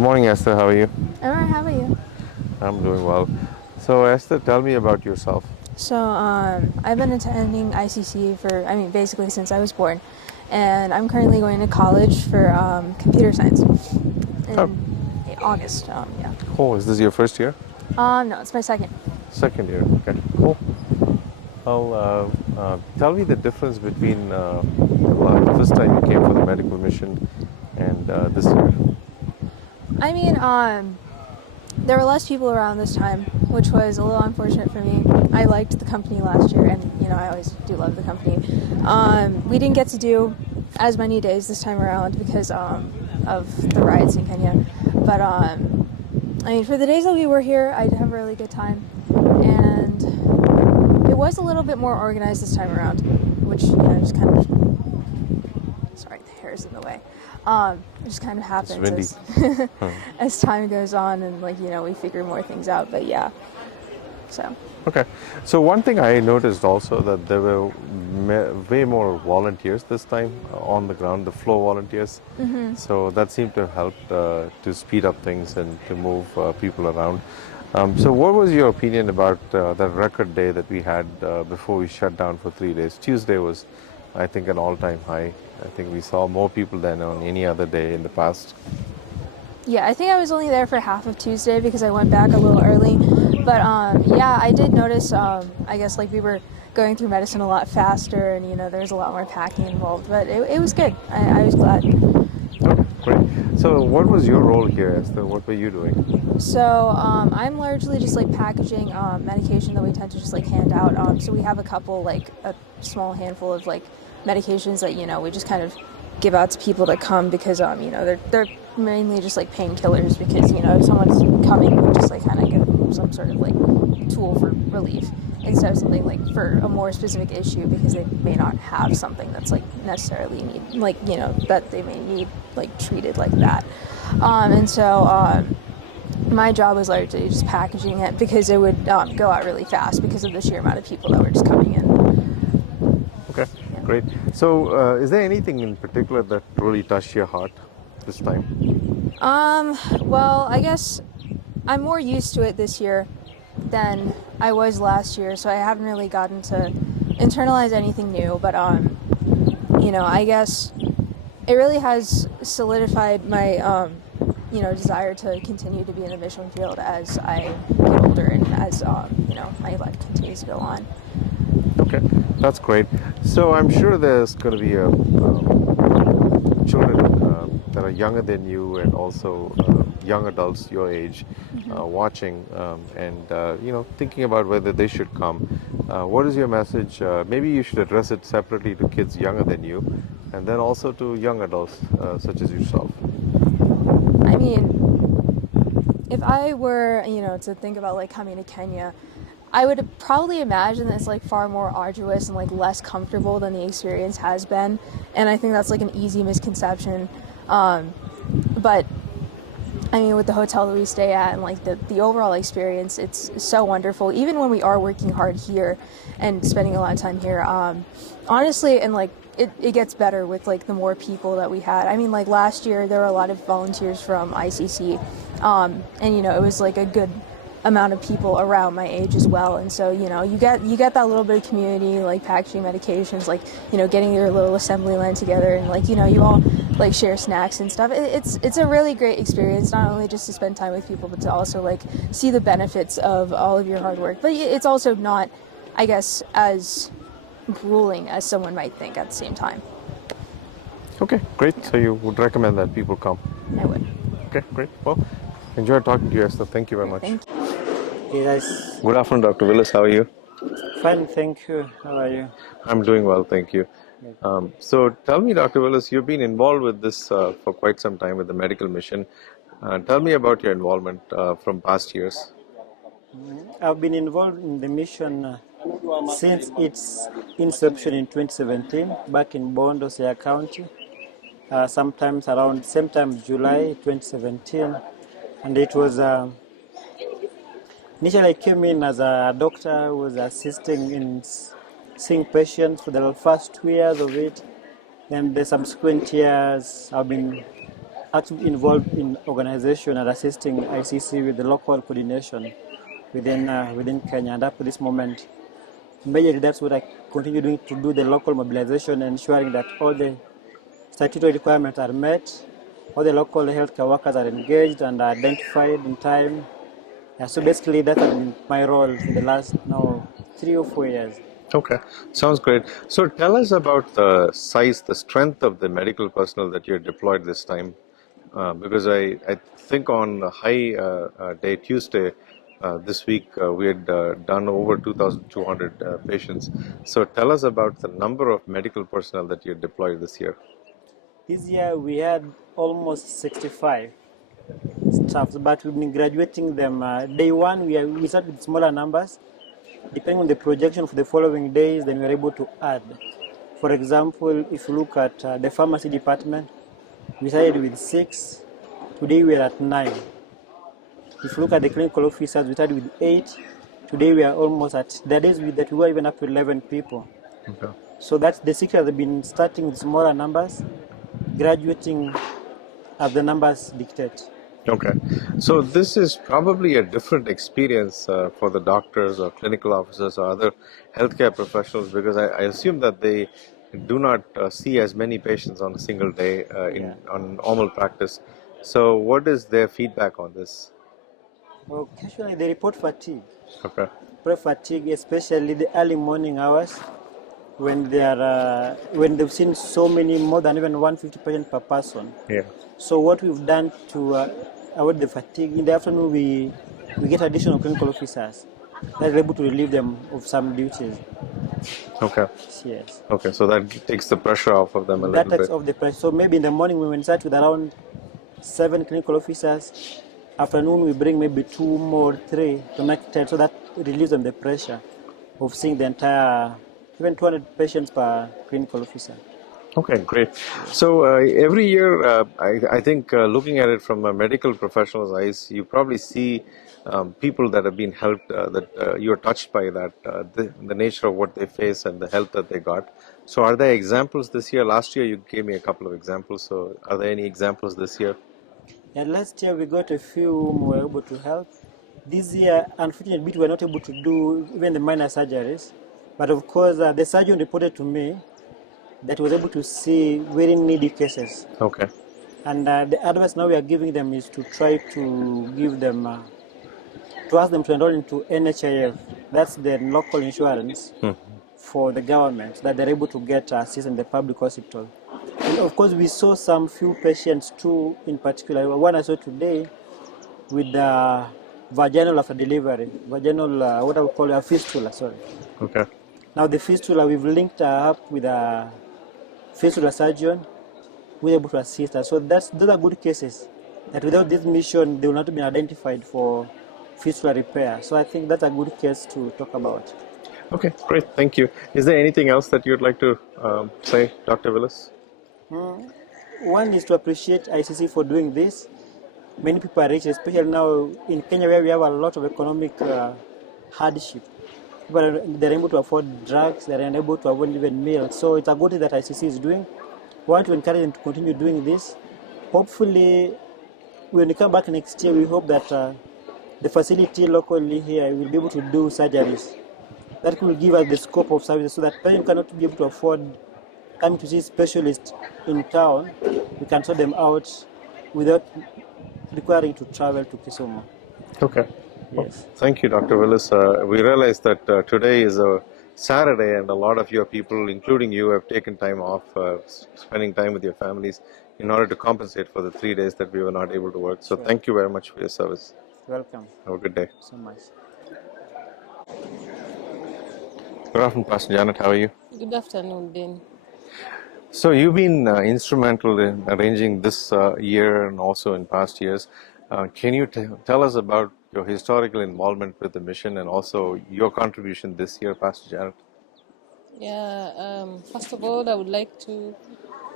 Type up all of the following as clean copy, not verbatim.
Good morning, Esther. How are you? All right, how about you? I'm doing well. So, Esther, tell me about yourself. So, I've been attending ICC for, basically since I was born, and I'm currently going to college for computer science Oh, in August. Yeah. cool. Is this your first year? No, it's my second. Second year. Okay, cool. Well, tell me the difference between the first time you came for the medical mission and this year. I mean, there were less people around this time, which was a little unfortunate for me. I liked the company last year, and I always do love the company. We didn't get to do as many days this time around because of the riots in Kenya. But for the days that we were here, I did have a really good time, and it was a little bit more organized this time around, which just kind of, sorry, the hair's in the way. It just kind of happens as time goes on, and we figure more things out. But yeah, so. Okay. So one thing I noticed also that there were way more volunteers this time on the ground, the floor volunteers. Mm-hmm. So that seemed to help to speed up things and to move people around. So what was your opinion about that record day that we had before we shut down for 3 days? Tuesday was, I think, an all-time high. I think we saw more people than on any other day in the past. Yeah, I think I was only there for half of Tuesday because I went back a little early. But yeah, I did notice, I guess we were going through medicine a lot faster, and there was a lot more packing involved. But it was good. I was glad. Okay, great. So what was your role here, Esther? What were you doing? So I'm largely just packaging medication that we tend to just hand out. So we have a couple, a small handful of medications that we just kind of give out to people that come because they're mainly just painkillers because if someone's coming, we just kind of give them some sort of tool for relief instead of something for a more specific issue because they may not have something that's necessarily that they may need treated like that. And so my job was largely just packaging it because it would go out really fast because of the sheer amount of people that were just coming in. Okay, yeah. Great. So is there anything in particular that really touched your heart this time? Well, I guess I'm more used to it this year than I was last year, so I haven't really gotten to internalize anything new, but I guess it really has solidified my desire to continue to be in the mission field as I get older and as my life continues to go on. Okay, that's great. So I'm sure there's going to be children that are younger than you and also young adults your age watching and thinking about whether they should come. What is your message? Maybe you should address it separately to kids younger than you and then also to young adults such as yourself. I mean, if I were, to think about coming to Kenya, I would probably imagine that it's far more arduous and less comfortable than the experience has been, and I think that's an easy misconception. But I mean, with the hotel that we stay at and the overall experience, it's so wonderful. Even when we are working hard here and spending a lot of time here, honestly, and it gets better with the more people that we had. I mean, last year there were a lot of volunteers from ICC, and it was a good amount of people around my age as well, and so you get that little bit of community, packaging medications, getting your little assembly line together, and you all share snacks and stuff. It's a really great experience, not only just to spend time with people, but to also see the benefits of all of your hard work. But it's also not, I guess, as grueling as someone might think at the same time. Okay, great. Yeah. So you would recommend that people come? I would. Okay, great. Well, enjoyed talking to you, Esther. Thank you very much. Thank you. Yes. Good afternoon, Dr. Willis. How are you? Fine, thank you. How are you? I'm doing well, thank you. So tell me, Dr. Willis, you've been involved with this for quite some time with the medical mission. Tell me about your involvement from past years. I've been involved in the mission since its inception in 2017, back in Bondo, Siaya County, sometimes around same time, July 2017. And it was, initially I came in as a doctor who was assisting in seeing patients for the first 2 years of it. Then the subsequent years, I've been actively involved in organization and assisting ICC with the local coordination within Kenya. And up to this moment, majorly that's what I continue doing, to do the local mobilization, ensuring that all the statutory requirements are met, all the local healthcare workers are engaged and are identified in time. So basically that has been my role for the last now 3 or 4 years. Okay, sounds great. So tell us about the size, the strength of the medical personnel that you're deployed this time. Because I think on a high day, Tuesday, this week, we had done over 2,200 patients. So tell us about the number of medical personnel that you deployed this year. This year we had almost 65 staffs, but we've been graduating them. Day one, we start with smaller numbers. Depending on the projection for the following days, then we're able to add. For example, if you look at the pharmacy department, we started with 6. Today we are at 9. If you look at the clinical officers, we started with 8. Today we are almost at, the days that we were even up to 11 people. Okay. So that's the secret. They've been starting with smaller numbers, graduating as the numbers dictate. Okay, so this is probably a different experience for the doctors or clinical officers or other healthcare professionals, because I assume that they do not see as many patients on a single day on normal practice. So what is their feedback on this? Occasionally they report fatigue. Okay. Fatigue, especially the early morning hours, when they are when they've seen so many, more than even 150 patients per person. Yeah. So what we've done to avoid the fatigue, in the afternoon we get additional clinical officers that are able to relieve them of some duties. Okay. Yes. Okay, so that takes the pressure off of them a little bit. That takes off the pressure. So maybe in the morning we will start with around 7 clinical officers. Afternoon we bring maybe 2 more, 3 to make 10, so that relieves them the pressure of seeing the entire, even 200 patients per clinical officer. Okay, great. So every year, I think looking at it from a medical professional's eyes, you probably see people that have been helped, that you're touched by that, the nature of what they face and the help that they got. So are there examples this year? Last year you gave me a couple of examples. So are there any examples this year? Yeah, last year we got a few whom we were able to help. This year, unfortunately, we were not able to do even the minor surgeries. But of course, the surgeon reported to me that he was able to see very needy cases. Okay. And the advice now we are giving them is to try to give them, to ask them to enroll into NHIF. That's the local insurance for the government, that they're able to get assistance in the public hospital. And of course, we saw some few patients too, in particular. One I saw today with the vaginal after delivery, vaginal, what I would call a fistula, sorry. Okay. Now the fistula, we've linked her up with a fistula surgeon. We're able to assist her. So those are good cases that without this mission, they will not have been identified for fistula repair. So I think that's a good case to talk about. Okay, great. Thank you. Is there anything else that you'd like to say, Dr. Willis? One is to appreciate ICC for doing this. Many people are rich, especially now in Kenya where we have a lot of economic hardship. People they're able to afford drugs, they're unable to afford even meals. So it's a good thing that ICC is doing. We want to encourage them to continue doing this. Hopefully, when we come back next year, we hope that the facility locally here will be able to do surgeries. That will give us the scope of services so that patients cannot be able to afford coming to see specialists in town. We can sort them out without requiring to travel to Kisumu. Okay. Yes. Well, thank you, Dr. Willis. We realize that today is a Saturday and a lot of your people, including you, have taken time off, spending time with your families in order to compensate for the 3 days that we were not able to work. So thank you very much for your service. You're welcome. Have a good day. So much. Good afternoon, Pastor Janet. How are you? Good afternoon, Dean. So you've been instrumental in arranging this year and also in past years. Can you tell us about your historical involvement with the mission and also your contribution this year, Pastor Janet? Yeah, first of all, I would like to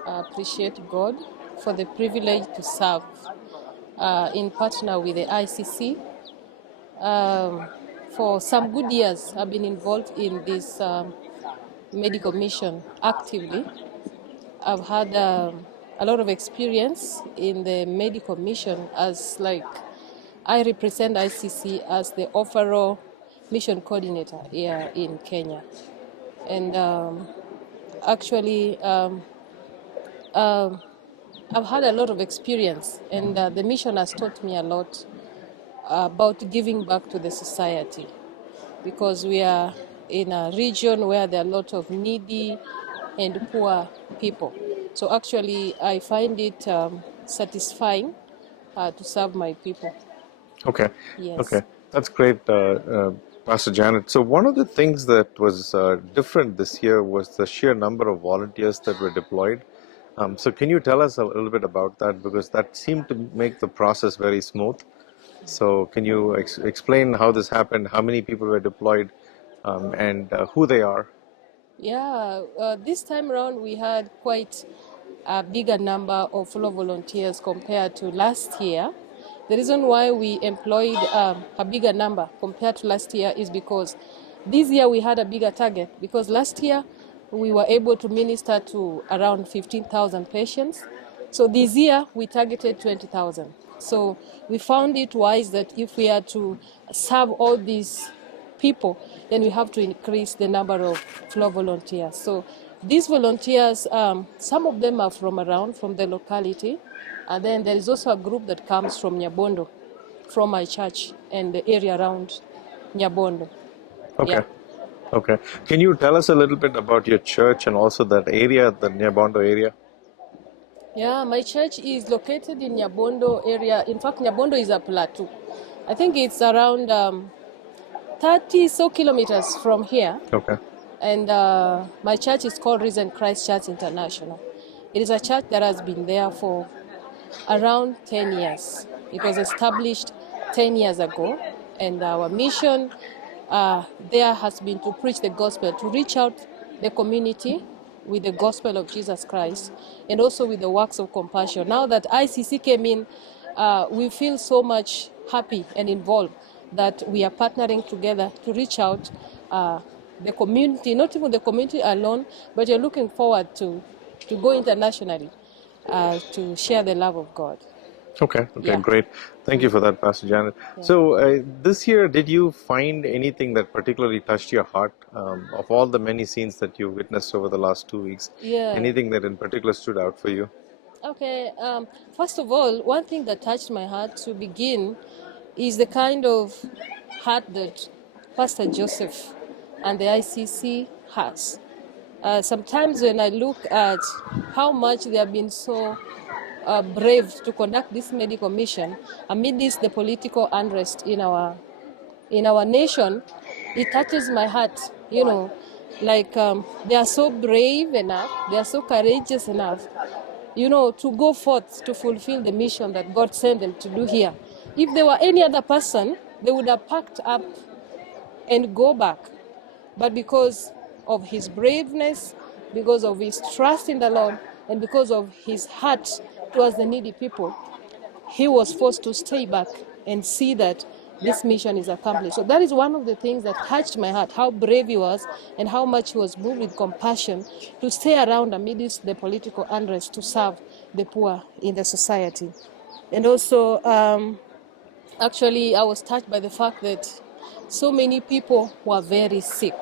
appreciate God for the privilege to serve in partner with the ICC. For some good years, I've been involved in this medical mission actively. I've had a lot of experience in the medical mission as like I represent ICC as the overall mission coordinator here in Kenya. And actually, I've had a lot of experience, and the mission has taught me a lot about giving back to the society, because we are in a region where there are a lot of needy and poor people. So actually, I find it satisfying to serve my people. Okay. Yes. Okay. That's great, Pastor Janet. So one of the things that was different this year was the sheer number of volunteers that were deployed. So can you tell us a little bit about that? Because that seemed to make the process very smooth. So can you explain how this happened, how many people were deployed, and who they are? Yeah, this time around we had quite a bigger number of fellow volunteers compared to last year. The reason why we employed a bigger number compared to last year is because this year we had a bigger target, because last year we were able to minister to around 15,000 patients. So this year we targeted 20,000. So we found it wise that if we are to serve all these people, then we have to increase the number of floor volunteers. So these volunteers, some of them are from the locality, and then there is also a group that comes from Nyabondo, from my church and the area around Nyabondo. Okay. Yeah. Okay. Can you tell us a little bit about your church and also that area, the Nyabondo area? Yeah, my church is located in Nyabondo area. In fact, Nyabondo is a plateau. I think it's around 30 so kilometers from here. Okay. And my church is called Risen Christ Church International. It is a church that has been there for around 10 years. It was established 10 years ago, and our mission there has been to preach the gospel, to reach out the community with the gospel of Jesus Christ, and also with the works of compassion. Now that ICC came in, we feel so much happy and involved that we are partnering together to reach out the community, not even the community alone, but you're looking forward to go internationally to share the love of God. Okay, Yeah. great. Thank you for that, Pastor Janet. Yeah. So this year, did you find anything that particularly touched your heart of all the many scenes that you witnessed over the last 2 weeks? Yeah. Anything that in particular stood out for you? Okay, first of all, one thing that touched my heart to begin is the kind of heart that Pastor Joseph and the ICC has. Sometimes when I look at how much they have been so brave to conduct this medical mission amidst the political unrest in our nation, it touches my heart. You know, like they are so brave enough, they are so courageous enough, you know, to go forth to fulfill the mission that God sent them to do here. If there were any other person, they would have packed up and go back. But because of his braveness, because of his trust in the Lord, and because of his heart towards the needy people, he was forced to stay back and see that this mission is accomplished. So that is one of the things that touched my heart, how brave he was and how much he was moved with compassion to stay around amidst the political unrest to serve the poor in the society. And also, actually, I was touched by the fact that so many people were very sick.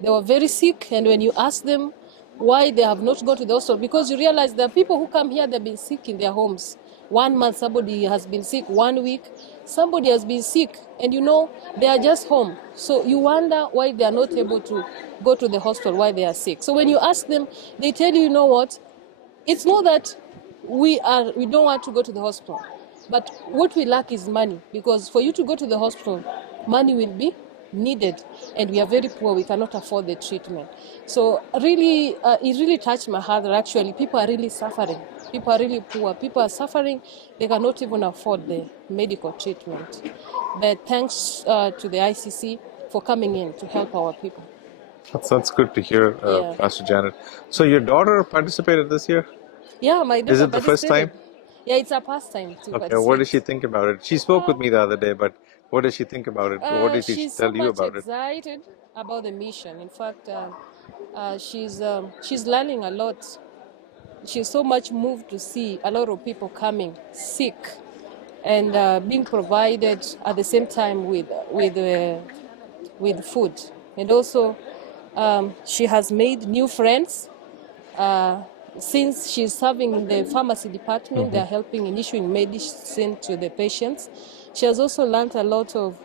They were very sick, and when you ask them why they have not gone to the hospital, because you realize there are people who come here, they've been sick in their homes. 1 month, somebody has been sick. 1 week, somebody has been sick. And you know, they are just home. So you wonder why they are not able to go to the hospital, why they are sick. So when you ask them, they tell you, you know what, it's not that we don't want to go to the hospital. But what we lack is money, because for you to go to the hospital, money will be needed, and we are very poor, we cannot afford the treatment. So really, it really touched my heart that actually people are really suffering. People are really poor. People are suffering. They cannot even afford the medical treatment. But thanks to the ICC for coming in to help our people. That's good to hear, Yeah. Pastor Janet. So your daughter participated this year? Yeah, my daughter Is it the first time? Yeah, it's a pastime to Okay, what does she think about it? She spoke with me the other day, but what does she think about it? What did she She's tell so you much about it? excited about the mission. In fact, she's learning a lot she's so much moved to see a lot of people coming sick and being provided at the same time with food. And also, she has made new friends. Since she's serving in the pharmacy department, they're helping in issuing medicine to the patients. She has also learned a lot of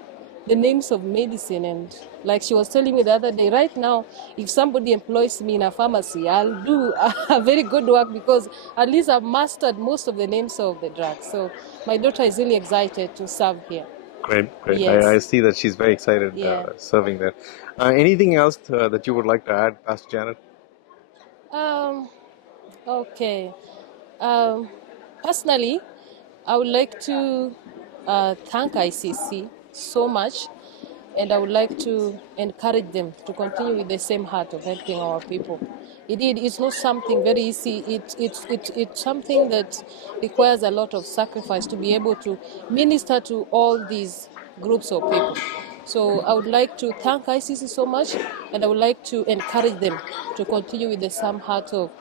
the names of medicine, and like she was telling me the other day, right now, if somebody employs me in a pharmacy, I'll do a very good work because at least I've mastered most of the names of the drugs. So my daughter is really excited to serve here. Great, great. Yes. I see that she's very excited Yeah. serving there. Anything else that you would like to add, Pastor Janet? Okay. Personally, I would like to thank ICC so much, and I would like to encourage them to continue with the same heart of helping our people. Indeed, it's not something very easy. It's something that requires a lot of sacrifice to be able to minister to all these groups of people. So I would like to thank ICC so much, and I would like to encourage them to continue with the same heart of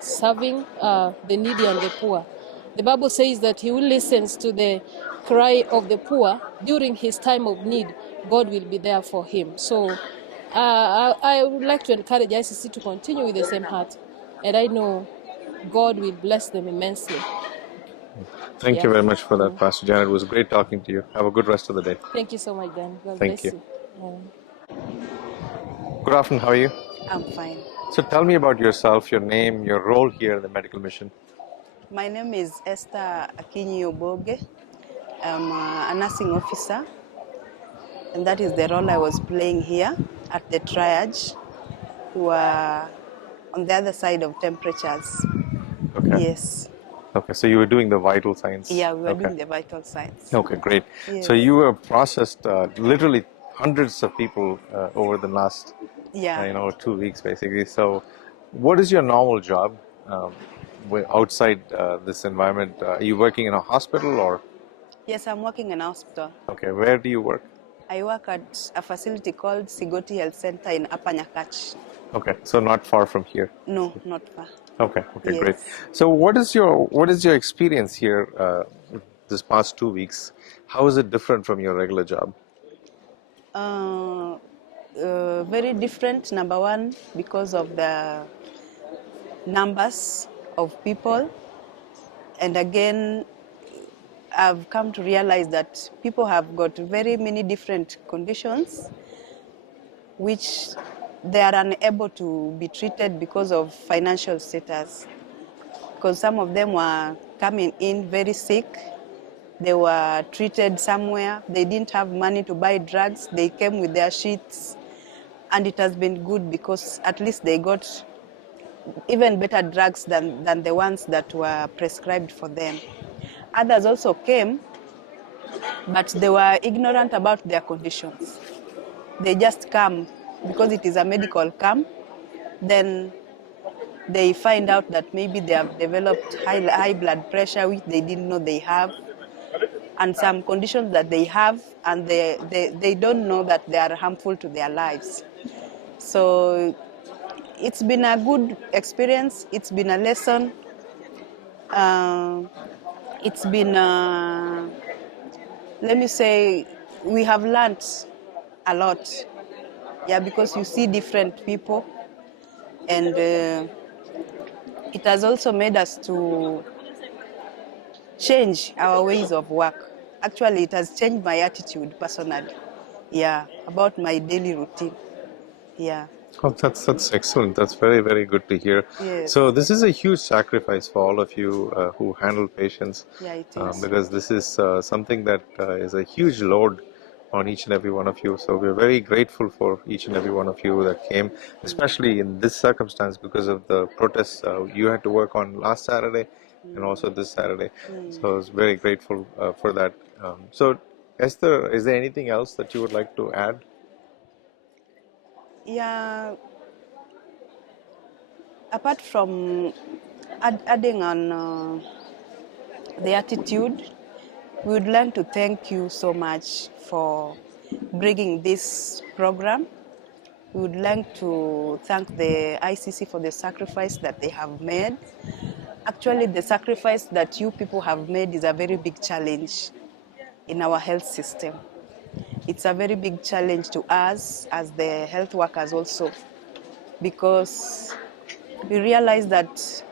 serving the needy and the poor. The Bible says that he who listens to the cry of the poor during his time of need, God will be there for him. So I would like to encourage ICC to continue with the same heart, and I know God will bless them immensely. Thank you very much for that, Pastor Janet. It was great talking to you. Have a good rest of the day. Thank you so much, Dan. God Thank bless you. you. Good afternoon. How are you? I'm fine. So tell me about yourself, your name, your role here in the medical mission. My name is Esther Akinyi. I'm a nursing officer, and that is the role I was playing here at the triage, who are on the other side of temperatures. Okay. Yes. Okay, so you were doing the vital signs. Yeah, we were doing the vital signs. Okay, great. Yes. So you were processed literally hundreds of people over the last, 2 weeks basically. So what is your normal job outside this environment? Are you working in a hospital or? Yes, I'm working in a hospital. Okay, where do you work? I work at a facility called Sigoti Health Center in Upper Nyakach. Okay, so not far from here. No, not far. Okay, Yes. great. So what is your experience here this past 2 weeks? How is it different from your regular job? Very different, number one, because of the numbers of people. And again, I've come to realize that people have got very many different conditions which they are unable to be treated because of financial status. Because some of them were coming in very sick. They were treated somewhere. They didn't have money to buy drugs. They came with their sheets. And it has been good because at least they got even better drugs than the ones that were prescribed for them. Others also came, but they were ignorant about their conditions. They just come because it is a medical camp. Then they find out that maybe they have developed high blood pressure, which they didn't know they have, and some conditions that they have, and they don't know that they are harmful to their lives. So it's been a good experience. It's been a lesson. It's been, let me say, we have learned a lot. Yeah, because you see different people, and it has also made us to change our ways of work. Actually, it has changed my attitude personally. Yeah, about my daily routine. Yeah. Oh, that's excellent. That's very, very good to hear. Yes. So this is a huge sacrifice for all of you who handle patients. Yeah, it is. Because this is something that is a huge load on each and every one of you. So we're very grateful for each and every one of you that came, especially in this circumstance because of the protests you had to work on last Saturday and also this Saturday. So I was very grateful for that. So Esther, is there anything else that you would like to add? Yeah, apart from adding on the attitude, we would like to thank you so much for bringing this program. We would like to thank the ICC for the sacrifice that they have made. Actually, the sacrifice that you people have made is a very big challenge in our health system. It's a very big challenge to us as the health workers also, because we realize that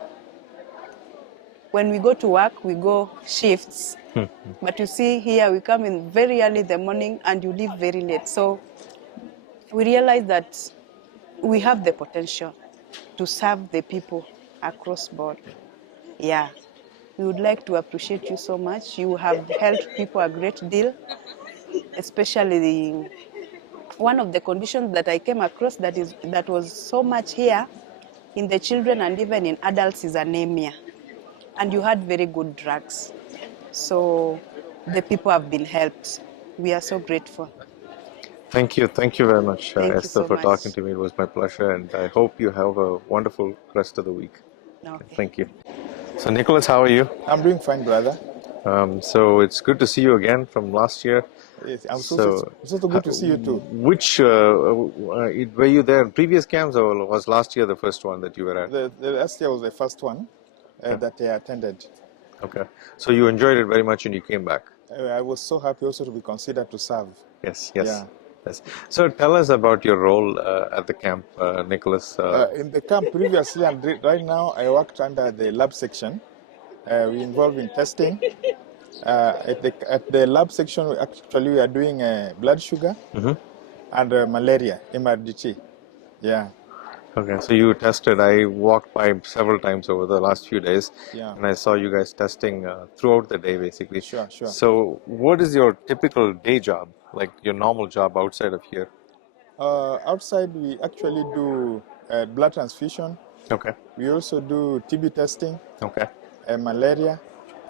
when we go to work, we go shifts. But you see here, we come in very early in the morning and you leave very late. So we realize that we have the potential to serve the people across board. Yeah. We would like to appreciate you so much. You have helped people a great deal, especially one of the conditions that I came across that was so much here in the children and even in adults is anemia. And you had very good drugs. So the people have been helped. We are so grateful. Thank you very much, Thank you Esther, so for much. talking to me. It was my pleasure, and I hope you have a wonderful rest of the week. Okay. Thank you. So, Nicholas, how are you? I'm doing fine, brother. So it's good to see you again from last year. Yes, it's also good to see you too. Which were you there in previous camps, or was last year the first one that you were at? The last year was the first one that I attended. Okay. So you enjoyed it very much and you came back. I was so happy also to be considered to serve. Yes. Yeah. Yes. So tell us about your role at the camp, Nicholas. In the camp previously and right now, I worked under the lab section. We involved in testing. At the lab section, we are doing blood sugar and malaria, MRDT. Yeah. Okay, so you tested. I walked by several times over the last few days, and I saw you guys testing throughout the day, basically. Sure. So what is your typical day job, like your normal job outside of here? Outside, we actually do blood transfusion. Okay. We also do TB testing. Okay. Malaria,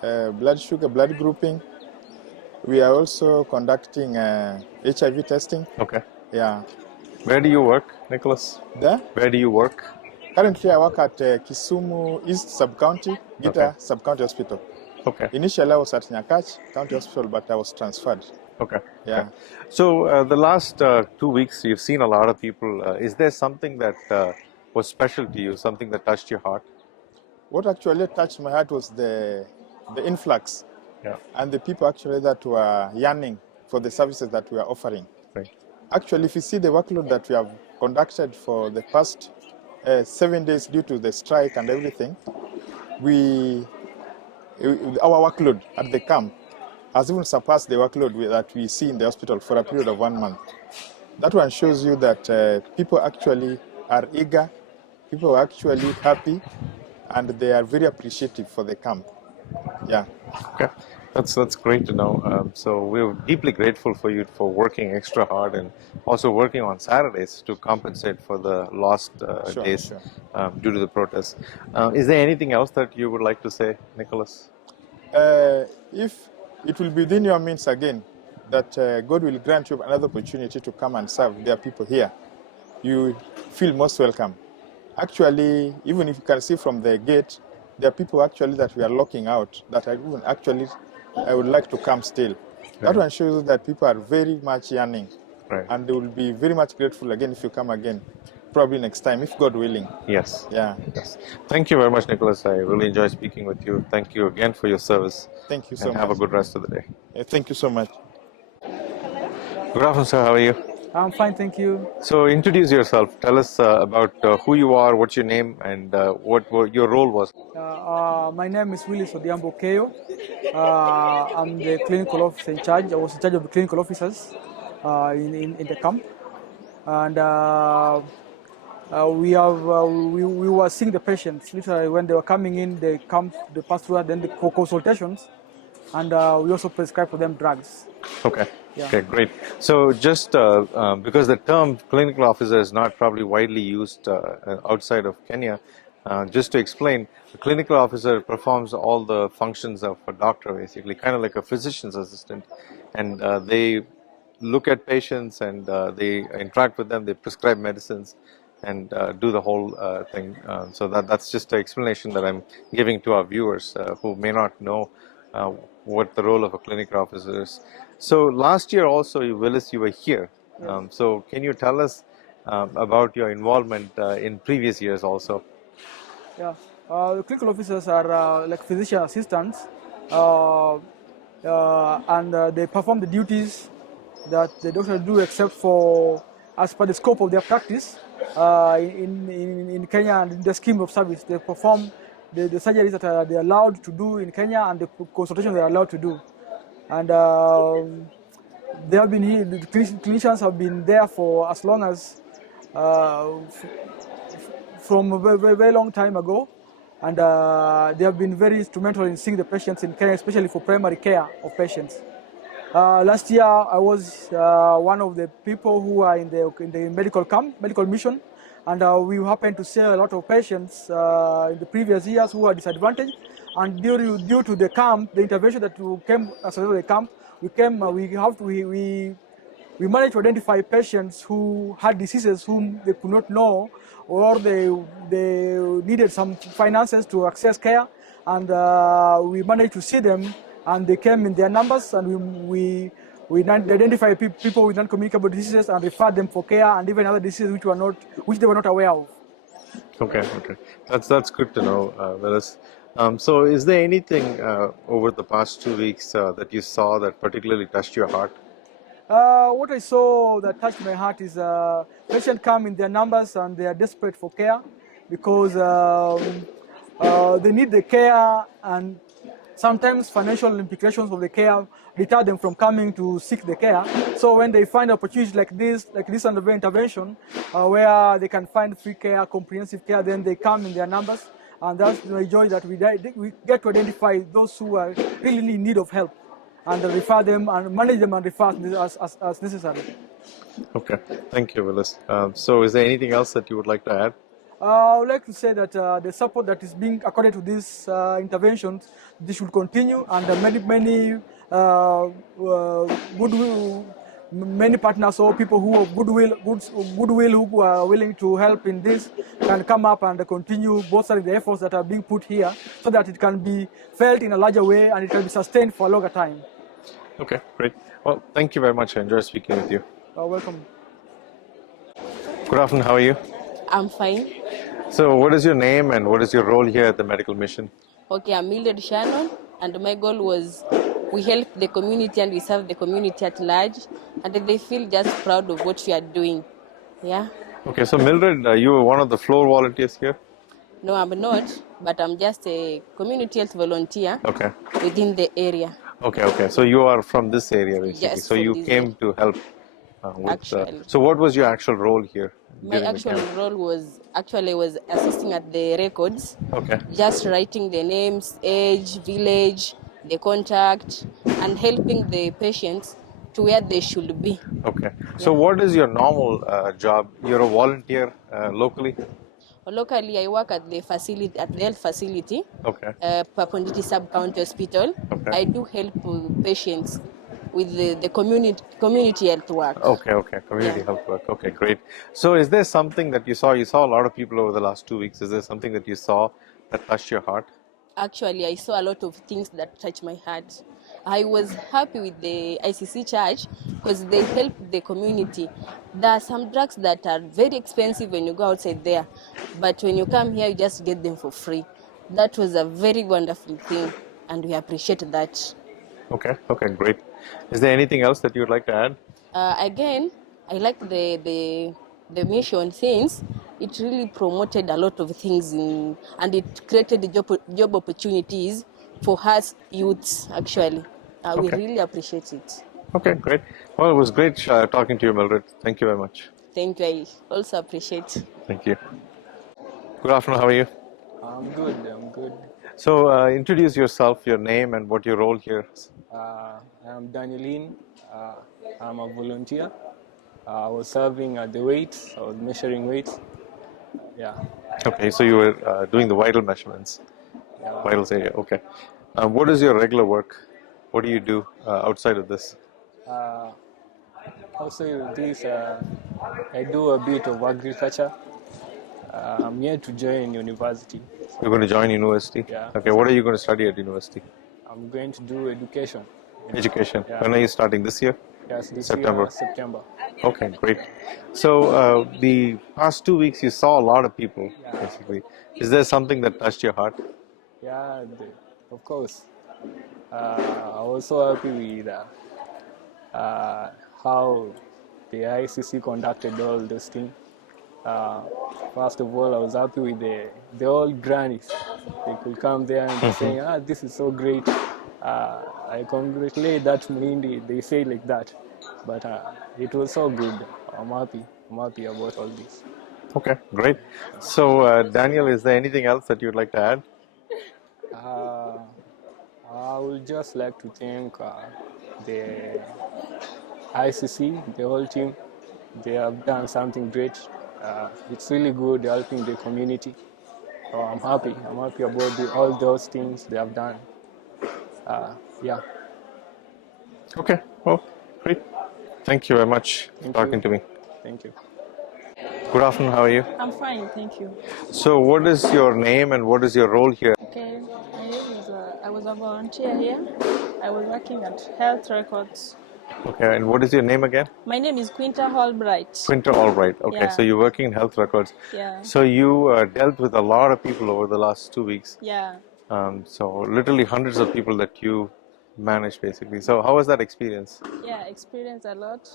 blood sugar, blood grouping. We are also conducting HIV testing. Okay. Yeah. Where do you work, Nicholas? There? Where do you work? Currently, I work at Kisumu East Sub-County, Gita Sub-County Hospital. Okay. Initially, I was at Nyakach County Hospital, but I was transferred. Okay. Yeah. Okay. So the last 2 weeks, you've seen a lot of people. Is there something that was special to you, something that touched your heart? What actually touched my heart was the influx and the people actually that were yearning for the services that we are offering. Right. Actually, if you see the workload that we have conducted for the past 7 days due to the strike and everything, our workload at the camp has even surpassed the workload that we see in the hospital for a period of 1 month. That one shows you that people actually are eager, people are actually happy, and they are very appreciative for the camp. Yeah. Okay. That's great to know. So we're deeply grateful for you for working extra hard and also working on Saturdays to compensate for the lost days due to the protests. Is there anything else that you would like to say, Nicholas? If it will be within your means again, that God will grant you another opportunity to come and serve their people here, you feel most welcome. Actually, even if you can see from the gate, there are people actually that we are locking out that I would like to come still. Right. That one shows that people are very much yearning. Right. And they will be very much grateful again if you come again, probably next time, if God willing. Yes. Yeah. Yes. Thank you very much, Nicholas. I really enjoyed speaking with you. Thank you again for your service. Thank you so much. Have a good rest of the day. Thank you so much. Good afternoon, sir. How are you? I'm fine, thank you. So introduce yourself. Tell us about who you are, what's your name, and what your role was. My name is Willis Odhiambo. I'm the clinical officer in charge. I was in charge of the clinical officers in the camp. And we were seeing the patients. Literally, when they were coming in the camp, they passed through then the consultations. And we also prescribe for them drugs. Okay. Yeah. Okay, great. So just because the term clinical officer is not probably widely used outside of Kenya, just to explain, the clinical officer performs all the functions of a doctor, basically, kind of like a physician's assistant. And they look at patients and they interact with them, they prescribe medicines and do the whole thing. So that's just an explanation that I'm giving to our viewers who may not know what the role of a clinical officer is. So last year also, Willis, you were here. So can you tell us about your involvement in previous years also? Yeah. The clinical officers are like physician assistants, and they perform the duties that the doctors do, except for as per the scope of their practice in Kenya and in the scheme of service. They perform the surgeries that they're allowed to do in Kenya and the consultations they're allowed to do. And they have been here, the clinicians have been there for as long as from a very, very long time ago, and they have been very instrumental in seeing the patients in Kenya, especially for primary care of patients. Last year, I was one of the people who are in the medical mission, and we happened to see a lot of patients in the previous years who are disadvantaged. And due to the camp, the intervention that came as a result of the camp, we managed to identify patients who had diseases whom they could not know, or they needed some finances to access care, and we managed to see them, and they came in their numbers, and we identified people with non-communicable diseases and referred them for care, and even other diseases which they were not aware of. Okay. That's good to know, Willis. So is there anything over the past 2 weeks that you saw that particularly touched your heart? What I saw that touched my heart is patients come in their numbers and they are desperate for care because they need the care, and sometimes financial implications of the care deter them from coming to seek the care. So when they find opportunities like this underway intervention, where they can find free care, comprehensive care, then they come in their numbers, and that's my joy that we get to identify those who are really in need of help, and refer them and manage them and refer as necessary. Okay, thank you, Willis. So is there anything else that you would like to add? I would like to say that the support that is being accorded to these interventions, this should continue, and many partners or people who have goodwill who are willing to help in this can come up and continue bolstering the efforts that are being put here, so that it can be felt in a larger way and it can be sustained for a longer time. Okay, great. Well, thank you very much. I enjoyed speaking with you. Welcome. Good afternoon. How are you? I'm fine. So what is your name and what is your role here at the medical mission? Okay, I'm Mildred Shannon, and my goal was we help the community and we serve the community at large, and they feel just proud of what we are doing. Yeah. Okay, so Mildred, you were one of the floor volunteers here? No, I'm not, but I'm just a community health volunteer. Okay. Within the area. Okay. So you are from this area, basically. Yes. So you came to help. Actually. So what was your actual role here? My actual role was assisting at the records. Okay. Just writing the names, age, village, the contact, and helping the patients to where they should be. Okay. So what is your normal job? You're a volunteer locally? Locally, I work at the facility, at the health facility. Okay. Pap Onditi Sub-County Hospital. Okay. I do help patients with the community health work. Okay. Community health work. Okay, great. So is there something that you saw? You saw a lot of people over the last 2 weeks. Is there something that you saw that touched your heart? Actually, I saw a lot of things that touched my heart. I was happy with the ICC charge because they help the community. There are some drugs that are very expensive when you go outside there, but when you come here, you just get them for free. That was a very wonderful thing, and we appreciate that. Okay, great. Is there anything else that you would like to add? Again, I like the mission since it really promoted a lot of things and it created job opportunities for us youths, actually. We really appreciate it. Okay, great. Well, it was great talking to you, Mildred. Thank you very much. Thank you. I also appreciate. Thank you. Good afternoon. How are you? I'm good. So, introduce yourself, your name, and what your role here is. I'm Daniel Hinn. I'm a volunteer. I was serving at the weights. I was measuring weights. Yeah. Okay, so you were doing the vital measurements. Yeah. Vitals area. Okay. What is your regular work? What do you do outside of this? Outside of this, I do a bit of agriculture. I'm here to join university. You're going to join university? Yeah. Okay, what are you going to study at university? I'm going to do education. Education. Yeah. When are you starting? This year? Yes, this September. year, September. Okay, great. So the past 2 weeks you saw a lot of people, Yeah. basically. Is there something that touched your heart? Yeah, of course. I was so happy with how the ICC conducted all those things. First of all, I was happy with the old grannies. They could come there and be saying, this is so great. I congratulate that Muhindi. They say like that. But it was so good. I'm happy. I'm happy about all this. Okay, great. So Daniel, is there anything else that you'd like to add? I would just like to thank the ICC, the whole team. They have done something great. It's really good helping the community. So I'm happy. I'm happy about all those things they have done. Yeah. Okay, well, great. Thank you very much for talking to me. Thank you. Good afternoon, how are you? I'm fine, thank you. So what is your name and what is your role here? Okay, my name is, I was a volunteer here. I was working at Health Records. Okay, and what is your name again? My name is Quinter Albright. Quinter Albright. Okay, Yeah. so you're working in Health Records. Yeah. So you dealt with a lot of people over the last 2 weeks. Yeah. So literally hundreds of people that you managed, basically. So how was that experience? Yeah, experienced a lot.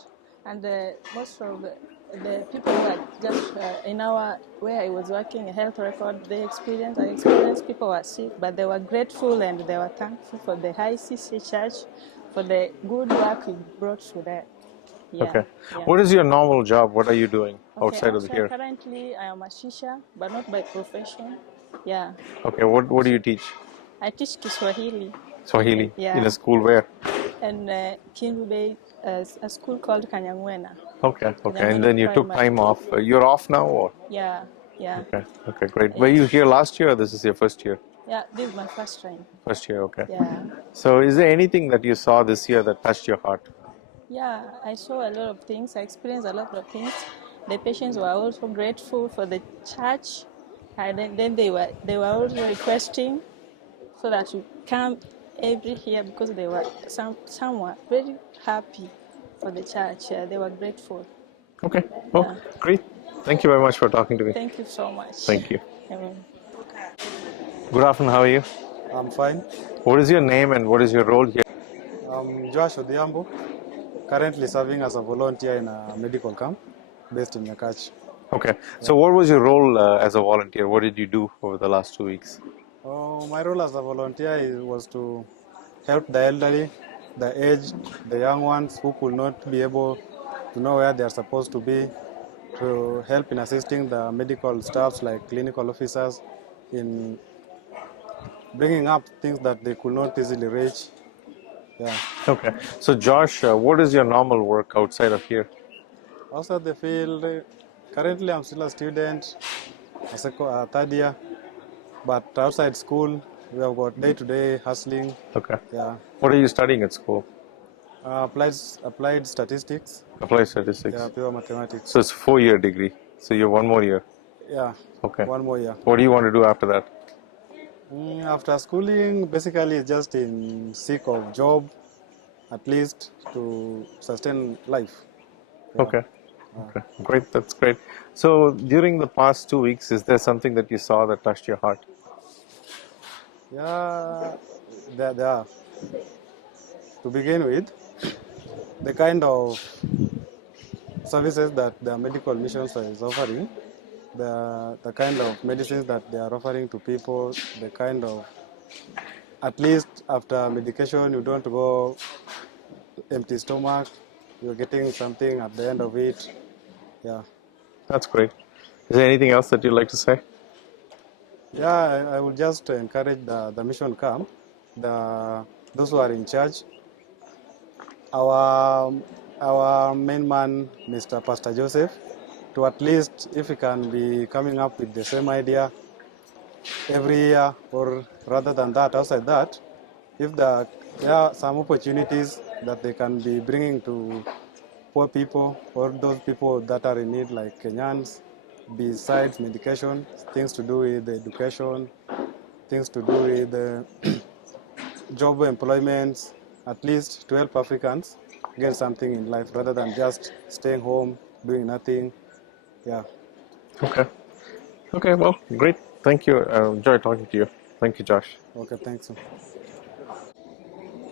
And most of the people who are just in our, where I was working, a health record, I experienced people were sick, but they were grateful and they were thankful for the ICC Church, for the good work we brought to them. Yeah. Okay. Yeah. What is your normal job? What are you doing outside of Also, here? currently, I am a teacher, but not by profession. Yeah. Okay, what do you teach? I teach Kiswahili. Swahili? Yeah. In a school where? And Kindu Bay, a school called Kanyangwena. Okay. Kanyangwena And then you took Primary. time off. You're off now, or? Yeah, yeah. Okay, great. Were you here last year, or this is your first year? Yeah, this is my first time. First year, okay. Yeah. So is there anything that you saw this year that touched your heart? Yeah, I saw a lot of things. I experienced a lot of things. The patients were also grateful for the church, and then they were also requesting so that you come every year because they were some were very happy for the church. They were grateful. Okay. Well, great. Thank you very much for talking to me. Thank you so much. Thank you. Amen. Good afternoon. How are you? I'm fine. What is your name and what is your role here? I'm Josh Odhiambo, currently serving as a volunteer in a medical camp based in Nyakach. Okay. So what was your role as a volunteer? What did you do over the last 2 weeks? My role as a volunteer was to help the elderly, the aged, the young ones who could not be able to know where they are supposed to be, to help in assisting the medical staffs like clinical officers in bringing up things that they could not easily reach. Yeah. Okay. So Josh, what is your normal work outside of here? Outside the field, currently I'm still a student, a third year, but outside school we have got day-to-day hustling. Okay. Yeah. What are you studying at school? Applied statistics. Applied statistics. Yeah, pure mathematics. So it's a 4-year degree. So you're one more year. Yeah. Okay. One more year. What do you want to do after that? After schooling, basically just in seek of job, at least to sustain life. Yeah. Okay. Okay. Great. That's great. So during the past 2 weeks, is there something that you saw that touched your heart? Yeah, there are. To begin with, the kind of services that the medical missions is offering, the kind of medicines that they are offering to people, the kind of, at least after medication, you don't go empty stomach, you're getting something at the end of it. Yeah. That's great. Is there anything else that you'd like to say? Yeah, I would just encourage the mission camp, those who are in charge. Our main man, Mr. Pastor Joseph, to at least, if he can be coming up with the same idea every year, or rather than that, outside that, if there are some opportunities that they can be bringing to poor people or those people that are in need, like Kenyans, besides medication, things to do with education, things to do with job employment, at least to help Africans get something in life rather than just staying home, doing nothing. Yeah. Okay. Okay, well, great. Thank you. Enjoy talking to you. Thank you, Josh. Okay, thanks.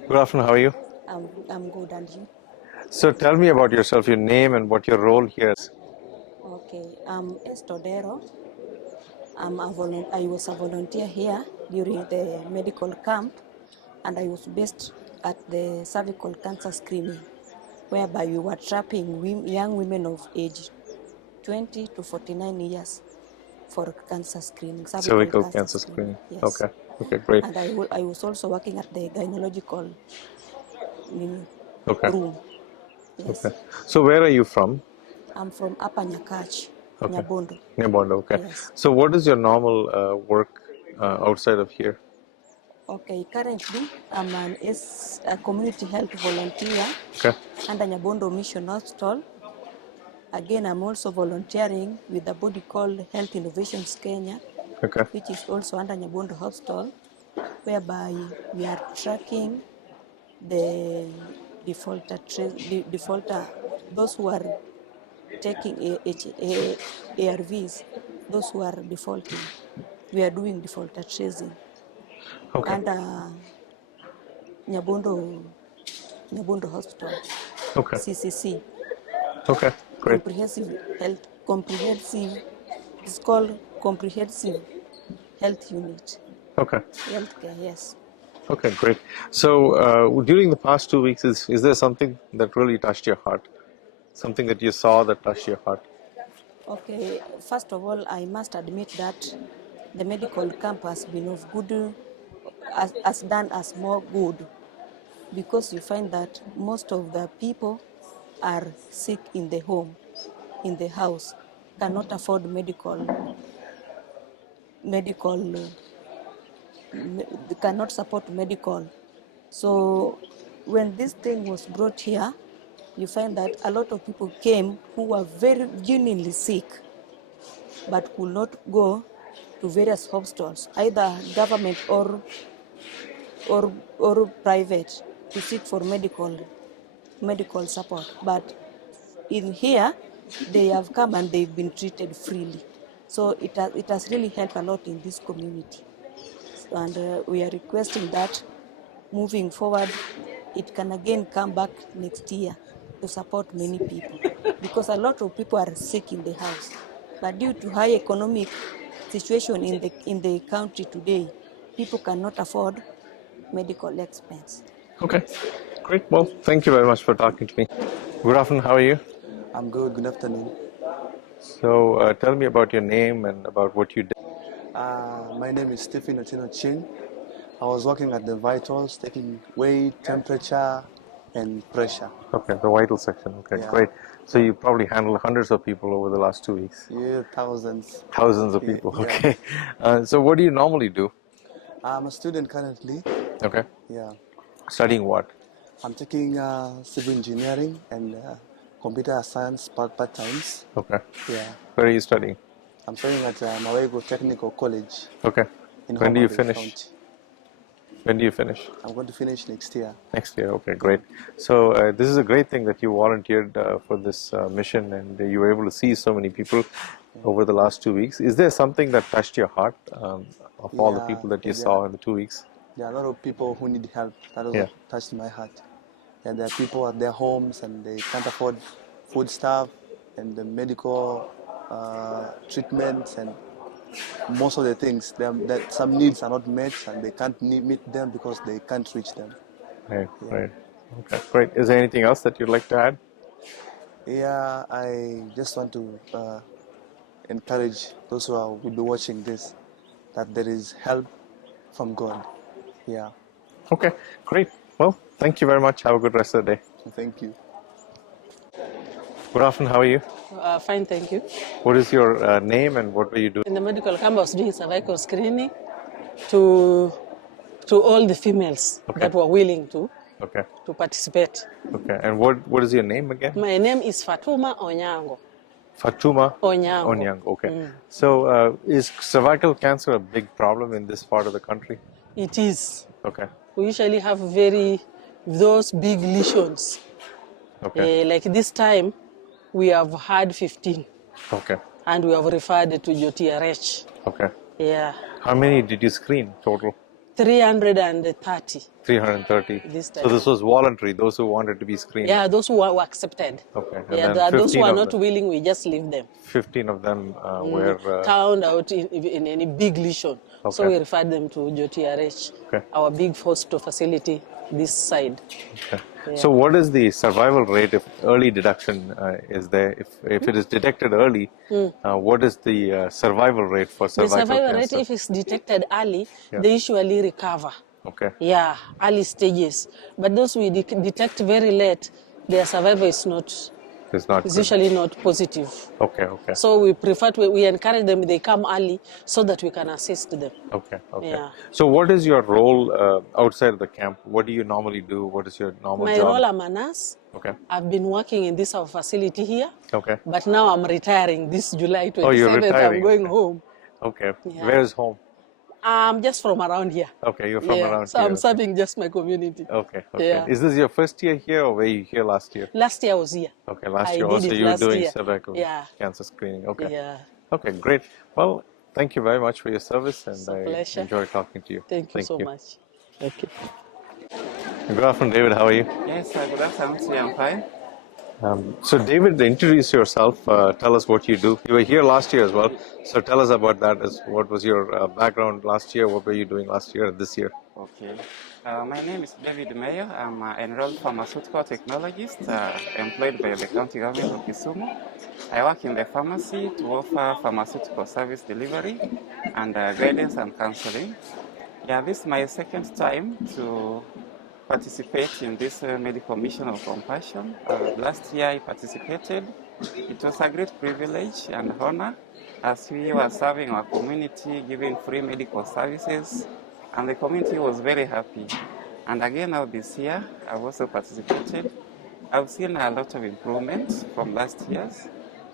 Good afternoon. How are you? I'm good, and you? So tell me about yourself, your name and what your role here is. Okay, I'm Esther Odero. I was a volunteer here during the medical camp, and I was based at the cervical cancer screening, whereby we were trapping young women of age 20 to 49 years for cancer screening, Cervical cancer screening. Yes. Okay. Okay, great. And I was also working at the gynecological Okay. room. Yes. Okay. So where are you from? I'm from Upper Nyakach, Okay. Nyabondo. Nyabondo, okay. Yes. So what is your normal work outside of here? Okay, currently I'm a community health volunteer Okay. under Nyabondo Mission Hospital. Again, I'm also volunteering with a body called Health Innovations Kenya, Okay. which is also under Nyabondo Hospital, whereby we are tracking the defaulter, those who are taking ARVs, those who are defaulting. We are doing defaulter tracing. Okay. Under Nyabondo Hospital, Okay. CCC. Okay, great. It's called Comprehensive Health Unit. Okay. Healthcare, yes. Okay, great. So during the past 2 weeks, is there something that really touched your heart? Something that you saw that touched your heart? Okay, first of all, I must admit that the medical camp has been of good, has done us more good, because you find that most of the people are sick in the home, in the house, cannot afford cannot support medical. So when this thing was brought here, you find that a lot of people came who were very genuinely sick, but could not go to various hospitals, either government or private, to seek for medical support. But in here, they have come and they've been treated freely. So it has really helped a lot in this community. And we are requesting that moving forward, it can again come back next year to support many people, because a lot of people are sick in the house. But due to high economic situation in the country today, people cannot afford medical expense. Okay, great. Well, thank you very much for talking to me. Good afternoon. How are you? I'm good. Good afternoon. So tell me about your name and about what you did. My name is Stephen Otieno Chin. I was working at the vitals, taking weight, temperature, and pressure. Okay, the vital section. Okay, Yeah. great. So you probably handled hundreds of people over the last 2 weeks. Yeah, thousands. Thousands of people. Yeah. Okay. So what do you normally do? I'm a student currently. Okay. Yeah. Studying what? I'm taking civil engineering and computer science part times. Okay. Yeah. Where are you studying? I'm studying at Mawego Technical College. Okay. When do you finish? When do you finish? I'm going to finish next year. Next year, okay, great. So this is a great thing that you volunteered for this mission, and you were able to see so many people over the last 2 weeks. Is there something that touched your heart of all the people that you saw in the 2 weeks? There are a lot of people who need help. That also touched my heart. And there are people at their homes and they can't afford food stuff and the medical treatments and most of the things. That some needs are not met and they can't meet them because they can't reach them. Right, right. Okay, great. Is there anything else that you'd like to add? Yeah, I just want to encourage those who will be watching this that there is help from God. Yeah. Okay, great. Well, thank you very much. Have a good rest of the day. Thank you. Good afternoon. How are you? Fine, thank you. What is your name and what were you doing? In the medical camp, I was doing cervical screening to all the females that were willing to participate. Okay, and what is your name again? My name is Fatouma Onyango. Fatuma Onyango. Okay. So is cervical cancer a big problem in this part of the country? It is. Okay. We usually have those big lesions Okay. Like this time, we have had 15. Okay. And we have referred to JTRH. Okay. Yeah. How many did you screen total? 330. 330. This time. So this was voluntary, those who wanted to be screened? Yeah, those who were accepted. Okay. And yeah, those who are not willing, we just leave them. 15 of them were... found out in any big lesion. Okay. So we referred them to JTRH, our big hospital facility this side. Okay. Yeah. So what is the survival rate if early detection is there? If it is detected early, what is the survival rate for cervical cancer? The survival rate, if it's detected early, they usually recover. Okay. Yeah, early stages. But those we detect very late, their survival is not... It's usually not positive. Okay, okay. So we prefer we encourage them, they come early so that we can assist them. Okay, okay. Yeah. So what is your role outside of the camp? What do you normally do? What is your normal job? My role, I'm a nurse. Okay. I've been working in this our facility here. Okay. But now I'm retiring this July 27th. Oh, you're retiring. I'm going home. Okay. Yeah. Where is home? I'm just from around here. Okay, you're from around so here. I'm serving just my community. Okay, okay. Yeah. Is this your first year here or were you here last year? Last year I was here. Okay, last year also you were doing cervical cancer screening. Okay. Yeah. Okay, great. Well, thank you very much for your service and I pleasure. enjoyed talking to you. Thank you so much. Thank you. Good afternoon, David. How are you? Yes, good afternoon. I'm fine. So David, introduce yourself. Tell us what you do. You were here last year as well. So tell us about that. What was your background last year? What were you doing last year and this year? Okay. My name is David Mayo. I'm an enrolled pharmaceutical technologist employed by the county government of Kisumu. I work in the pharmacy to offer pharmaceutical service delivery and guidance and counseling. Yeah, this is my second time to participate in this medical mission of compassion. Last year I participated. It was a great privilege and honor as we were serving our community, giving free medical services, and the community was very happy. And again now this year I've also participated. I've seen a lot of improvements from last year's,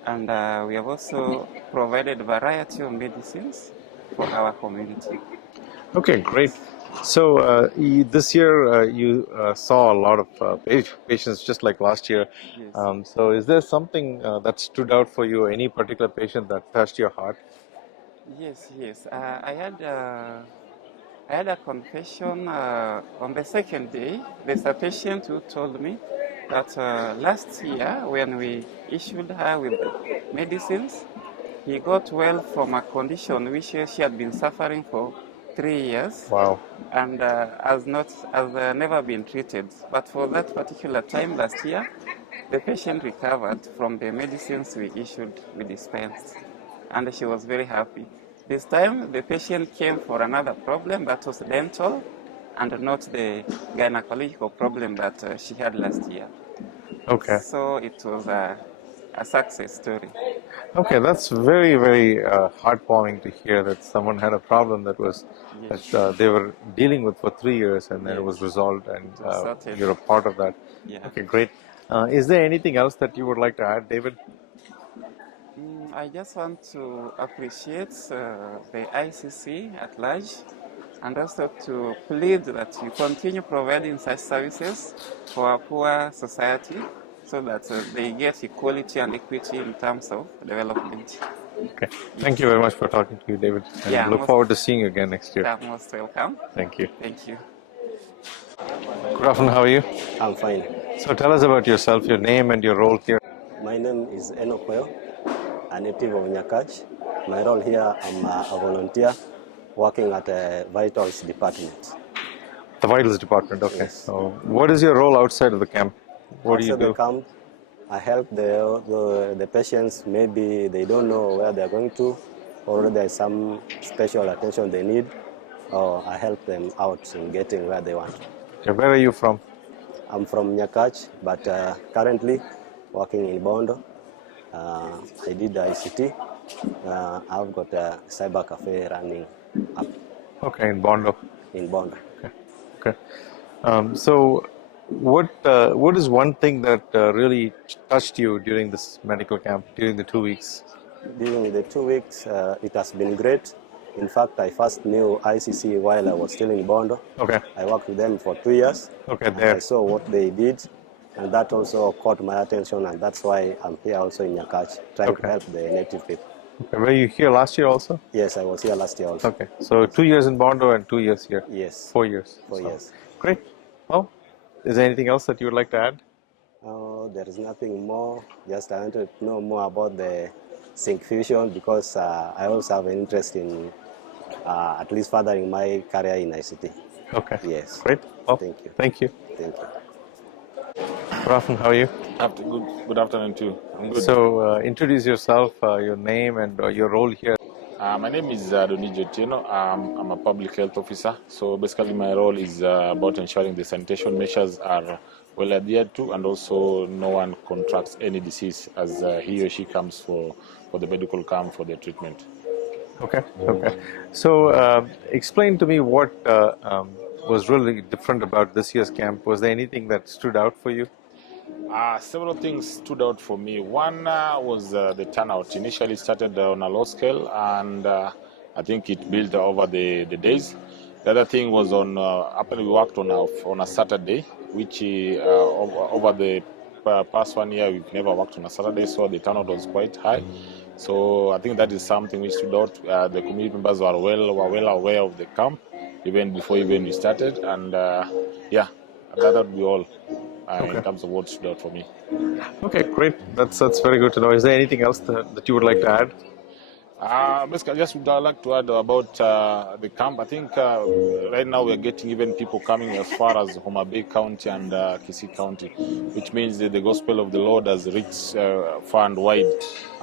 and we have also provided a variety of medicines for our community. Okay, great. So this year you saw a lot of patients just like last year. Yes. So is there something that stood out for you, any particular patient that touched your heart? Yes, yes. I had a confession on the second day. There's a patient who told me that last year when we issued her with medicines, he got well from a condition which she had been suffering for 3 years. Wow. And has never been treated. But for that particular time last year, the patient recovered from the medicines we dispensed. And she was very happy. This time, the patient came for another problem that was dental and not the gynecological problem that she had last year. Okay. So it was a success story. Okay, that's very, very heartwarming to hear that someone had a problem that was that they were dealing with for 3 years and then it was resolved and you're a part of that. Yeah. Okay, great. Is there anything else that you would like to add, David? I just want to appreciate the ICC at large and also to plead that you continue providing such services for our poor society so that they get equality and equity in terms of development. Okay. Thank you very much for talking to you, David. And look forward to seeing you again next year. You're most welcome. Thank you. Thank you. Good afternoon. How are you? I'm fine. So tell us about yourself, your name and your role here. My name is Enoch Okeyo, a native of Nyakach. My role here, I'm a volunteer working at the Vitals Department. The Vitals Department, okay. Yes. So what is your role outside of the camp? What do you do? The camp, I help the patients. Maybe they don't know where they're going to, or there's some special attention they need, or I help them out in getting where they want. Okay, where are you from? I'm from Nyakach, but currently working in Bondo. I did the ICT. I've got a cyber cafe running up. Okay, in Bondo. In Bondo. Okay. So what is one thing that really touched you during this medical camp, during the 2 weeks? During the 2 weeks, it has been great. In fact, I first knew ICC while I was still in Bondo. Okay. I worked with them for 2 years. Okay, there. I saw what they did, And that also caught my attention, and that's why I'm here also in Nyakach, trying to help the native people. Okay. Were you here last year also? Yes, I was here last year also. Okay. So 2 years in Bondo and 2 years here? Yes. 4 years. 4 years. Great. Well, is there anything else that you would like to add? There is nothing more. Just I want to know more about the zinc fusion because I also have an interest in at least furthering my career in ICT. Okay. Yes. Great. Well, thank you. Thank you. Thank you. Good afternoon. How are you? Good afternoon too. I'm good. So introduce yourself, your name and your role here. My name is Adonijah Otieno. I'm a public health officer. So basically my role is about ensuring the sanitation measures are well adhered to, and also no one contracts any disease as he or she comes for the medical camp for the treatment. Okay. Okay. So explain to me what was really different about this year's camp. Was there anything that stood out for you? Several things stood out for me. One was the turnout. Initially started on a low scale, and I think it built over the days. The other thing was we worked on a Saturday, which over the past 1 year we've never worked on a Saturday, so the turnout was quite high. So I think that is something which stood out. The community members were well aware of the camp even before we started, and yeah, that would be all. In terms of what stood out for me. Okay, great. That's very good to know. Is there anything else that you would like to add? Basically, I just would like to add about the camp. I think right now we're getting even people coming as far as Homa Bay County and Kisia County, which means that the gospel of the Lord has reached far and wide.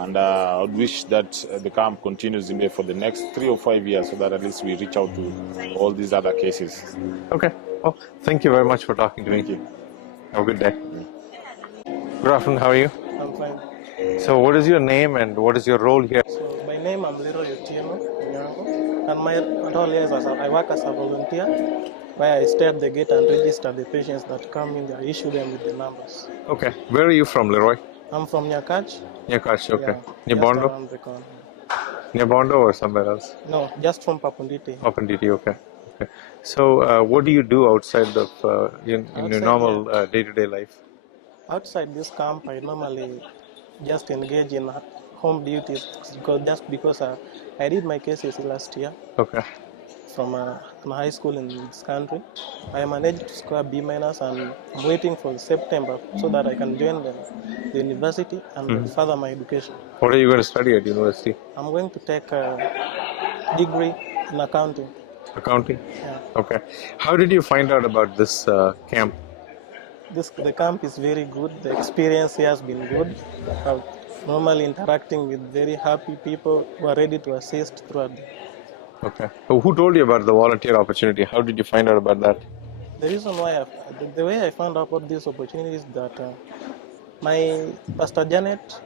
And I would wish that the camp continues in there for the next 3 or 5 years, so that at least we reach out to all these other cases. Okay. Well, thank you very much for talking to me. Thank you. Have a good day. Good afternoon. How are you? I'm fine. So, what is your name and what is your role here? So, my name is Leroy Otieno, and my role here is I work as a volunteer, where I stay at the gate and register the patients that come in there, issue them with the numbers. Okay. Where are you from, Leroy? I'm from Nyakach. Nyakach, okay. Yeah, Near Bondo? Near Bondo or somewhere else? No, just from Pap Onditi. Pap Onditi, okay. Okay. So, what do you do outside of in your normal day-to-day life? Outside this camp, I normally just engage in home duties because I did my cases last year. Okay. From high school in this country. I managed to score B-, and I'm waiting for September so that I can join the university and further my education. What are you going to study at university? I'm going to take a degree in accounting. Accounting? Yeah. Okay. How did you find out about this camp? The camp is very good. The experience here has been good. Normally interacting with very happy people who are ready to assist throughout. Okay. So who told you about the volunteer opportunity? How did you find out about that? The reason why the way I found out about this opportunity is that my Pastor Janet,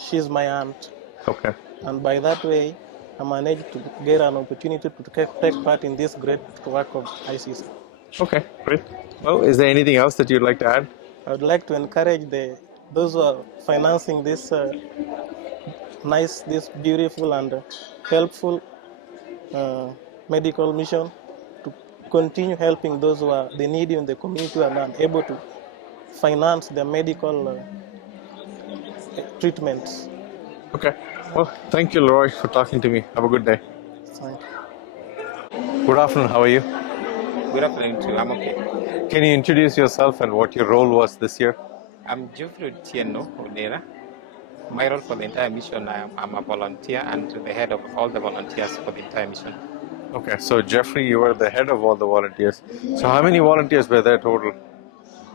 she's my aunt. Okay. And by that way, I managed to get an opportunity to take part in this great work of ICC. Okay, great. Well, is there anything else that you'd like to add? I would like to encourage those who are financing this this beautiful and helpful medical mission to continue helping those who are the needy in the community and are able to finance their medical treatments. Okay. Well, thank you, Leroy, for talking to me. Have a good day. Thank you. Good afternoon. How are you? Good afternoon to you. I'm okay. Can you introduce yourself and what your role was this year? I'm Geoffrey Otieno. My role for the entire mission, I'm a volunteer and the head of all the volunteers for the entire mission. Okay, so Geoffrey, you were the head of all the volunteers. So how many volunteers were there total?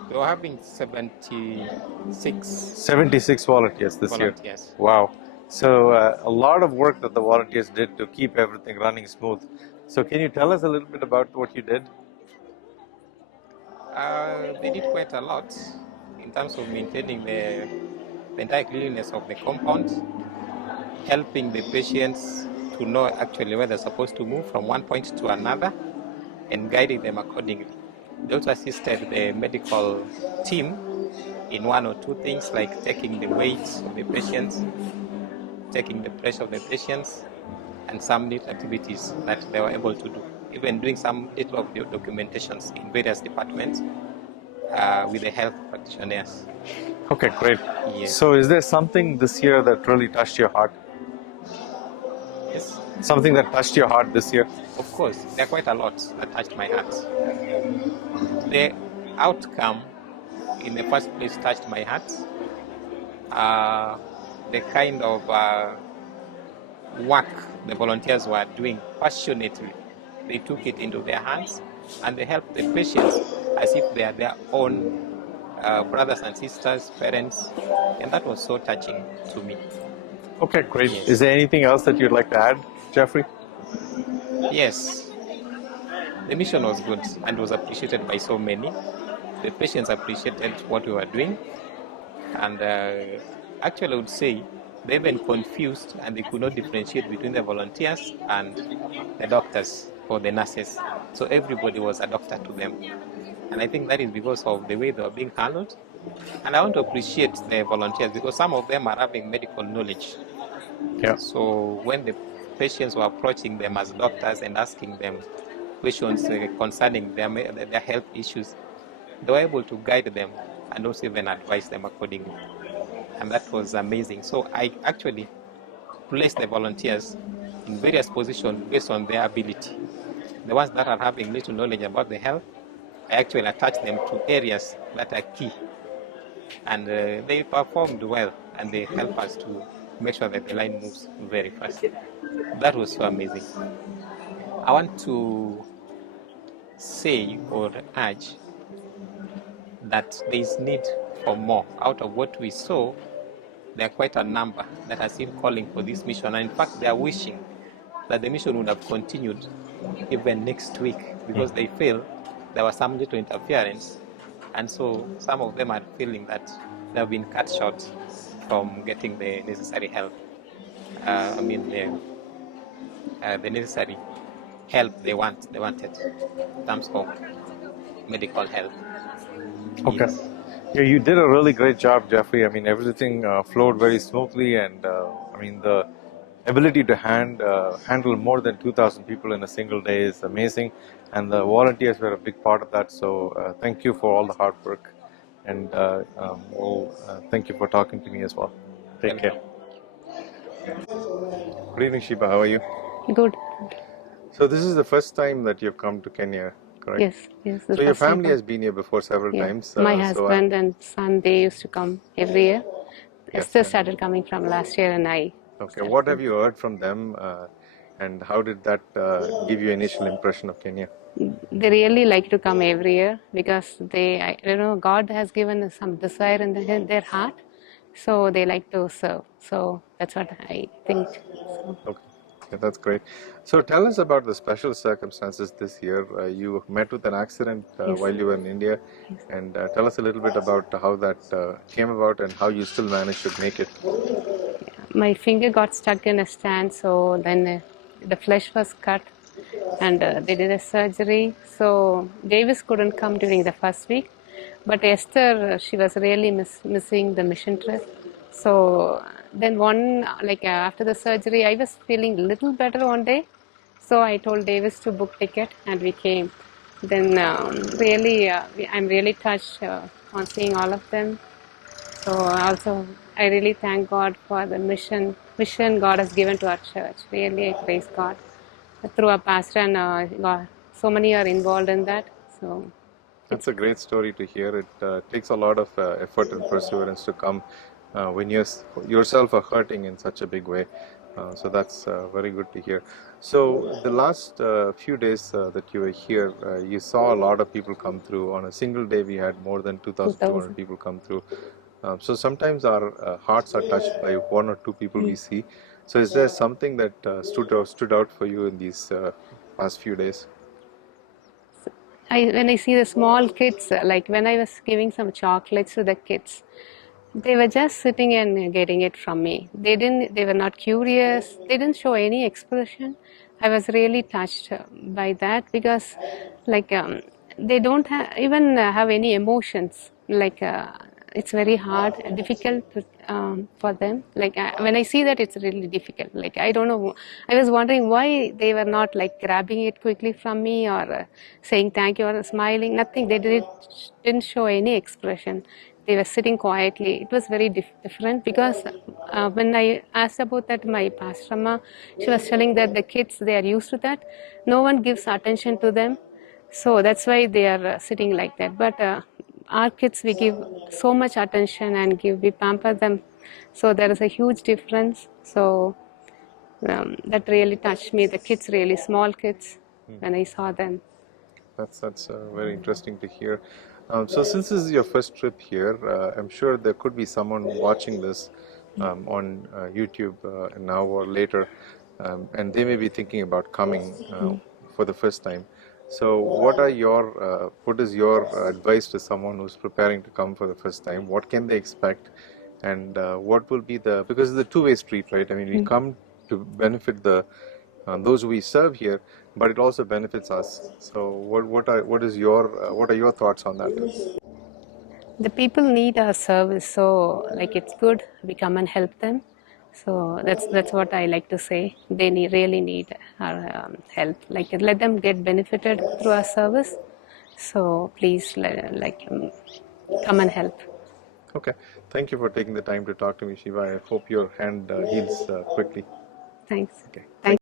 We were having 76. 76 volunteers this year. Wow. So a lot of work that the volunteers did to keep everything running smooth. So can you tell us a little bit about what you did? They did quite a lot in terms of maintaining the entire cleanliness of the compound, helping the patients to know actually where they're supposed to move from one point to another, and guiding them accordingly. They also assisted the medical team in one or two things like taking the weights of the patients, taking the pressure of the patients, and some neat activities that they were able to do. Even doing some little of the documentations in various departments with the health practitioners. Okay, great. Yes. So is there something this year that really touched your heart? Yes. Something that touched your heart this year? Of course, there are quite a lot that touched my heart. The outcome, in the first place, touched my heart. The kind of work the volunteers were doing passionately. They took it into their hands and they helped the patients as if they are their own brothers and sisters, parents, and that was so touching to me. Okay, great. Yes. Is there anything else that you'd like to add, Geoffrey? Yes, the mission was good and was appreciated by so many. The patients appreciated what we were doing, and actually I would say they even confused and they could not differentiate between the volunteers and the doctors or the nurses. So everybody was a doctor to them. And I think that is because of the way they were being handled. And I want to appreciate the volunteers because some of them are having medical knowledge. Yeah. So when the patients were approaching them as doctors and asking them questions concerning their health issues, they were able to guide them and also even advise them accordingly. And that was amazing. So I actually placed the volunteers in various positions based on their ability. The ones that are having little knowledge about the health, I actually attached them to areas that are key. And they performed well, and they help us to make sure that the line moves very fast. That was so amazing. I want to say or urge that there is need for more. Out of what we saw, there are quite a number that are still calling for this mission. And in fact, they are wishing that the mission would have continued even next week because they feel there was some little interference. And so some of them are feeling that they have been cut short from getting the necessary help. The necessary help they wanted in terms of medical help. Okay. Yes. Yeah, you did a really great job, Geoffrey. I mean, everything flowed very smoothly, and the ability to handle more than 2,000 people in a single day is amazing, and the volunteers were a big part of that. So thank you for all the hard work, and thank you for talking to me as well. Take care. Good evening, Sheba. How are you? Good. So this is the first time that you've come to Kenya, correct? Yes. So your family has been here before several times. My husband and son, they used to come every year. Yes, Esther started coming from last year, and I. Okay, what have you heard from them, and how did that give you initial impression of Kenya? They really like to come every year because God has given some desire in their heart, so they like to serve. So that's what I think. Okay. Yeah, that's great. So tell us about the special circumstances this year. You met with an accident while you were in India, and tell us a little bit about how that came about and how you still managed to make it. My finger got stuck in a stand, so then the flesh was cut, and they did a surgery. So Davis couldn't come during the first week, but Esther, she was really missing the mission trip. So then after the surgery, I was feeling a little better one day. So I told Davis to book ticket, and we came. Then I'm really touched on seeing all of them. So also, I really thank God for the mission God has given to our church. Really, I praise God. Through our pastor and so many are involved in that. So that's a great story to hear. It takes a lot of effort and perseverance to come when you yourself are hurting in such a big way. So that's very good to hear. So the last few days that you were here, you saw a lot of people come through. On a single day, we had more than 2,200 people come through. So sometimes our hearts are touched by one or two people we see. So is there something that stood out for you in these past few days? When I see the small kids, like when I was giving some chocolates to the kids, they were just sitting and getting it from me. They were not curious. They didn't show any expression. I was really touched by that because they don't even have any emotions. it's very hard, difficult for them. Like when I see that, it's really difficult. Like I don't know. I was wondering why they were not like grabbing it quickly from me or saying thank you or smiling. Nothing. They didn't show any expression. They were sitting quietly. It was very different because when I asked about that, my pastor Amma, she was telling that the kids, they are used to that. No one gives attention to them. So that's why they are sitting like that. But our kids, we give so much attention and we pamper them. So there is a huge difference. So that really touched me. The kids, really small kids, when I saw them. That's very interesting to hear. So since this is your first trip here, I'm sure there could be someone watching this on YouTube now or later, and they may be thinking about coming for the first time. So what is your advice to someone who's preparing to come for the first time? What can they expect, and what will be because it's a two-way street, right? I mean, we come to benefit those we serve here, but it also benefits us. So what are your thoughts on that? The people need our service, so like it's good we come and help them. So that's what I like to say. They really need our help. Like let them get benefited through our service. So please, come and help. Okay, thank you for taking the time to talk to me, Sheba. I hope your hand heals quickly. Thanks. Okay. Thank